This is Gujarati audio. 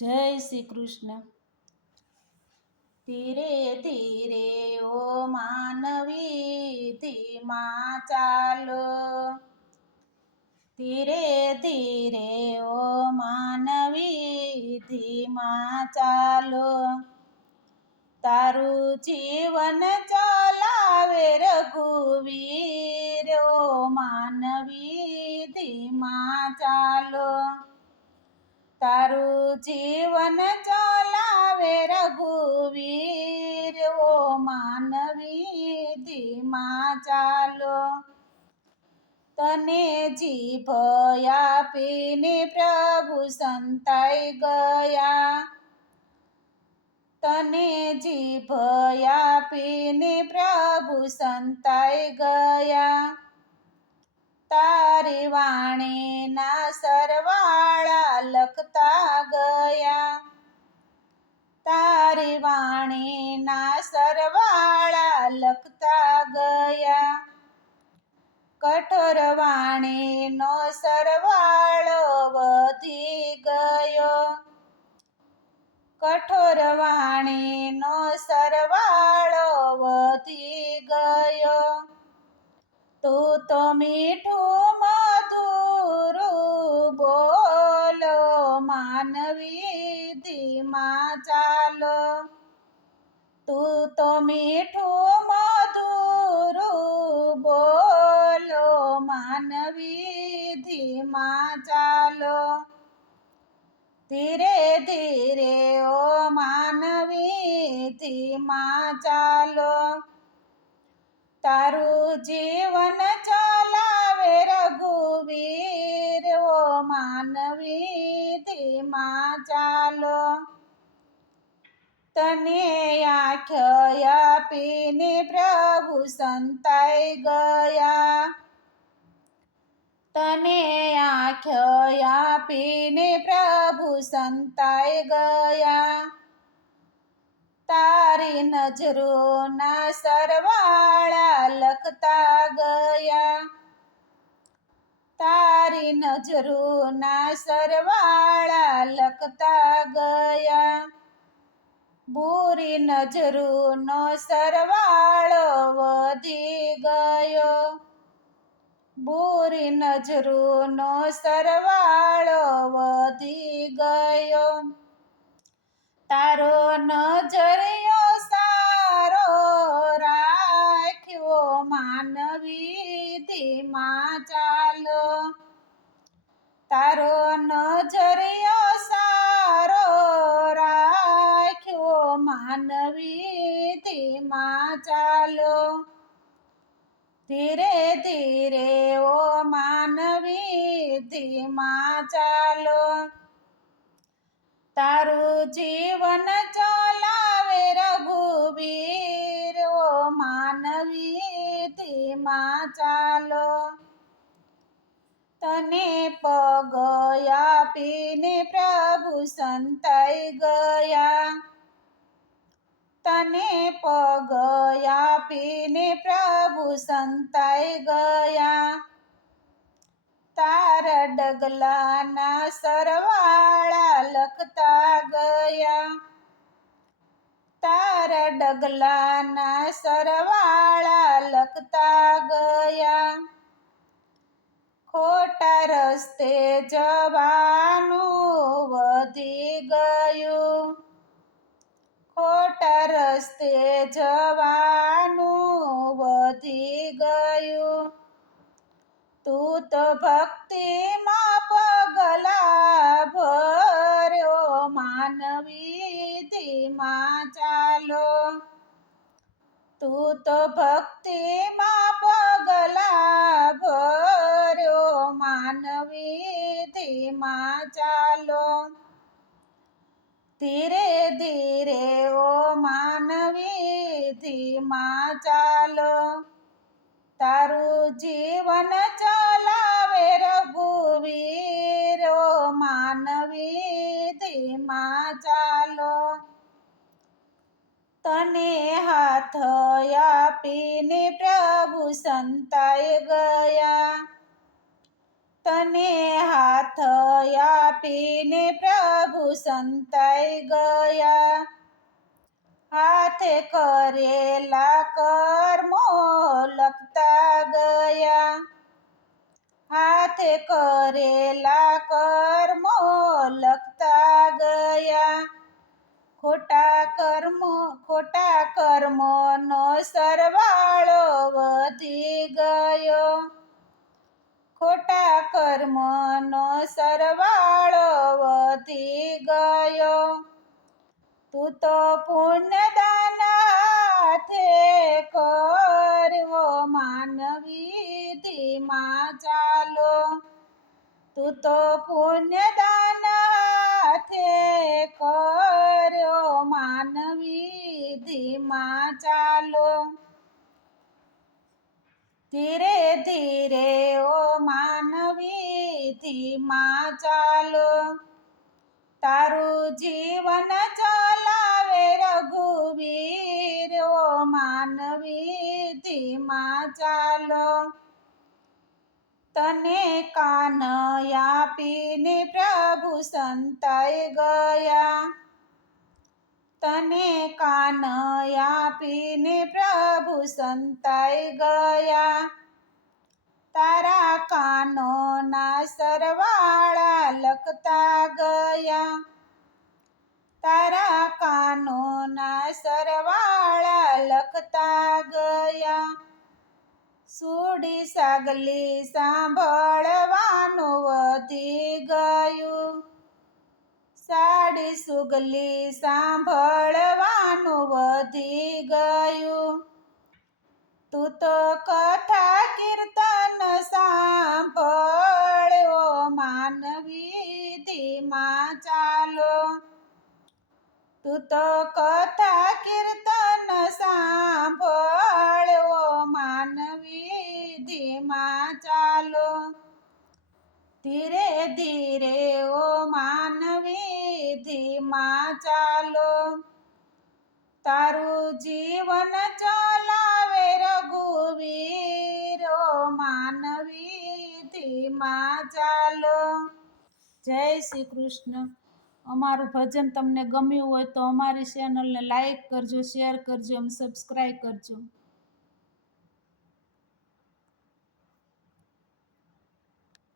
જય શ્રી કૃષ્ણ. ધીરે ધીરે ઓ માનવી ધીમા ચાલો, ધીરે ધીરે ઓ માનવી ધીમા ચાલો. તારું જીવન ચલાવે રઘુવીર, ઓ માનવી ધીમા ચાલો. તારું જીવન ચલાવે રઘુવીર, ઓ માનવી ધીમા ચાલો. તને જીભ આપીને પ્રભુ સંતાઈ ગયા, તને જીભ આપીને પ્રભુ સંતાઈ ગયા. તારી વાણીના સરવાળા લખતા ગયા, તારી વાણીના સરવાળા લખતા ગયા. કઠોર વાણીનો સરવાળો વધી ગયો, કઠોર વાણીનો સરવાળો વધી ગયો. તું તો મીઠું મધુરું બોલો, માનવી ધીમા ચાલો. તું તો મીઠું મધુરું બોલો, માનવી ધીમા ચાલો. ધીરે ધીરે ઓ માનવી ધીમા ચાલો. તારું જીવન ચલાવે રઘુવીર, ઓ માનવી ધીમા ચાલો. તને આંખ આપીને પ્રભુ સંતાઈ ગયા, તને આંખ આપીને પ્રભુ સંતાઈ ગયા. તારી નજરોના સરવાળા લખતા ગયા, તારી નજરોના સરવાળા લખતા ગયા. બુરી નજરોનો સરવાળો વધી ગયો, બુરી નજરોનો સરવાળો વધી ગયો. તારો નજરિયો સારો રાખ્યો, માનવી ધીમા ચાલો. તારો નજરિયો સારો રાખ્યો, માનવી ધીમા ચાલો. ધીરે ધીરે ઓ માનવી ધીમા ચાલો. તારું જીવન ચલાવે રઘુવીર, ઓ માનવી ધીમા ચાલો. તને પગ આપીને પ્રભુ સંતાઈ ગયા, તને પગ આપીને પ્રભુ સંતાઈ ગયા. તારા ડગલાના સરવાળા લખતા ગયા, તારા ડગલાના સરવાળા લખતા ગયા. ખોટા રસ્તે જવાનું વધી ગયું, ખોટા રસ્તે જવાનું વધી ગયું. તું તો ભક્તિમાં પગલા ભર્યો, માનવી ધીમા ચાલો. તું તો ભક્તિમાં પગલા ભર્યો, માનવી ધીમા ચાલો. ધીરે ધીરે ઓ માનવી ધીમા ચાલો. તારું જીવન ચલાવે રઘુવીર, ઓ માનવી ધીમા ચાલો. તને હાથ આપીને પ્રભુ સંતાઈ ગયા, તને હાથ આપીને પ્રભુ સંતાઈ ગયા. હાથે કરેલા કર્મો લખતા ગયા. હાથે કરેલા કર્મો લખતા ગયા. ખોટા કર્મોનો સરવાળો વધી ગયો. ખોટા કર્મનો સરવાળો વધી ગયો. તું તો પુણ્યદાન હાથે કરવો માનવી ધીમા ચાલો. તું તો પુણ્યદાન હાથે કર્યો માનવી ધીમા ચાલો. ધીરે ધીરે ઓ માનવી ધીમા ચાલો. તારું જીવન ચલાવે રઘુવીર ઓ માનવી ધીમા ચાલો. તને કાન આપીને પ્રભુ સંતાઈ ગયા. તને કાન આપીને પ્રભુ સંતાઈ ગયા. તારા કાનોના સરવાળા લખતા ગયા. તારા કાનોના સરવાળા લખતા ગયા. સુડી સાગલી સાંભળવાનું વધી ગયું. સાડી સુગલી સાંભળવાનું વધી ગયું. તું તો કથા કીર્તન સાંભળ ઓ માનવી ધીમા ચાલો. તું તો કથા કીર્તન સાંભળ ઓ માનવી ધીમા ચાલો. ધીરે ધીરે ઓ માનવી ધીમા ચાલો. તારું જીવન ચલાવે રઘુવીર ઓ માનવી ધીમા ચાલો. જય શ્રી કૃષ્ણ. અમારું ભજન તમને ગમ્યું હોય તો અમારી ચેનલને લાઈક કરજો, શેર કરજો અને સબસ્ક્રાઈબ કરજો.